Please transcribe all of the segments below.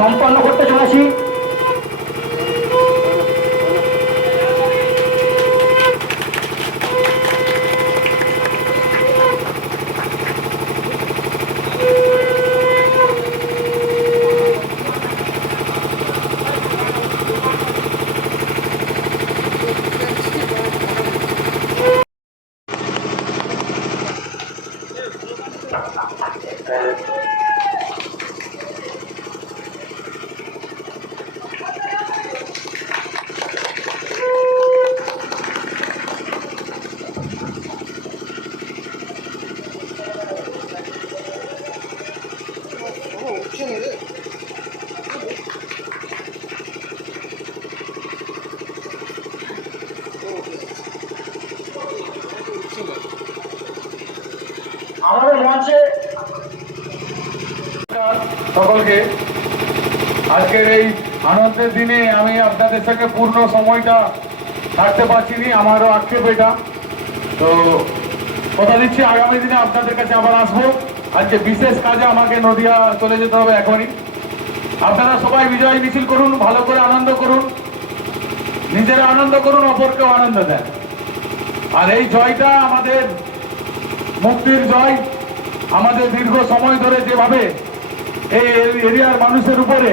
সম্পন্ন করতে চলেছি। আমাদের মঞ্চে সকলকে আজকের এই আনন্দের দিনে আমি আপনাদের সঙ্গে পূর্ণ সময়টা থাকতে পারছিনি, আমারও আক্ষেপ এটা। তো কথা দিচ্ছি আগামী দিনে আপনাদের কাছে আবার আসবো। আজকে বিশেষ কাজে আমাকে নদিয়া চলে যেতে হবে এখনই। আপনারা সবাই বিজয় মিছিল করুন, ভালো করে আনন্দ করুন, নিজেরা আনন্দ করুন, অপরকেও আনন্দ দেন। আর এই জয়টা আমাদের মুক্তির জয়। আমাদের দীর্ঘ সময় ধরে যেভাবে এই এরিয়ার মানুষের উপরে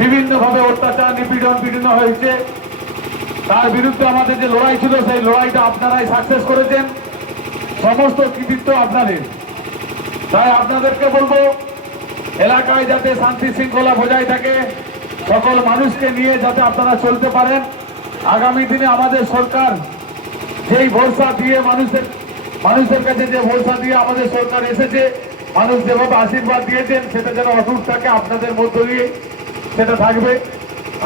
বিভিন্নভাবে অত্যাচার নিপীড়ন পীড়ন হয়েছে, তার বিরুদ্ধে আমাদের যে লড়াই ছিল, সেই লড়াইটা আপনারাই সাকসেস করেছেন। সমস্ত কৃতিত্ব আপনাদের। তাই আপনাদেরকে বলবো, এলাকায় যাতে শান্তি শৃঙ্খলা বজায় থাকে, সকল মানুষকে নিয়ে যাতে আপনারা চলতে পারেন। আগামী দিনে আমাদের সরকার যেই ভরসা দিয়ে মানুষের কাছে যে ভরসা দিয়ে আমাদের সরকার এসেছে, মানুষ যেভাবে আশীর্বাদ দিয়েছেন, সেটা যেন অটুট থাকে, আপনাদের মধ্য দিয়ে সেটা থাকবে।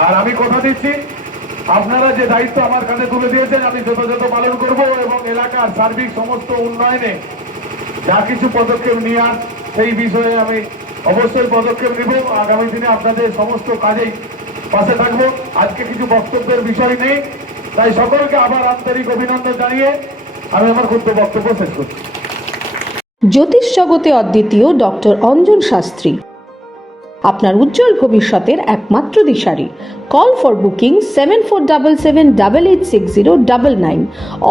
আর আমি কথা দিচ্ছি, আপনারা যে দায়িত্ব আমার কাছে তুলে দিয়েছেন, আমি যথাযথ পালন করব এবং এলাকার সার্বিক সমস্ত উন্নয়নে যা কিছু পদক্ষেপ নেওয়ার সেই বিষয়ে আমি অবশ্যই পদক্ষেপ নেব। আগামী দিনে আপনাদের সমস্ত কাজেই পাশে থাকবো। আজকে কিছু বক্তব্যের বিষয় নেই, তাই সকলকে আবার আন্তরিক অভিনন্দন জানিয়ে আমি আমার ক্ষুদ্র বক্তব্য শেষ করছি। জ্যোতিষ জগতে অদ্বিতীয় ডক্টর অঞ্জন শাস্ত্রী, আপনার উজ্জ্বল ভবিষ্যতের একমাত্র দিশারি। Call for booking 7477886099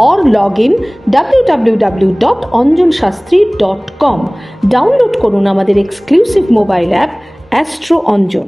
or log in www.anjanshastri.com। Download করুন আমাদের exclusive mobile app astro Anjan.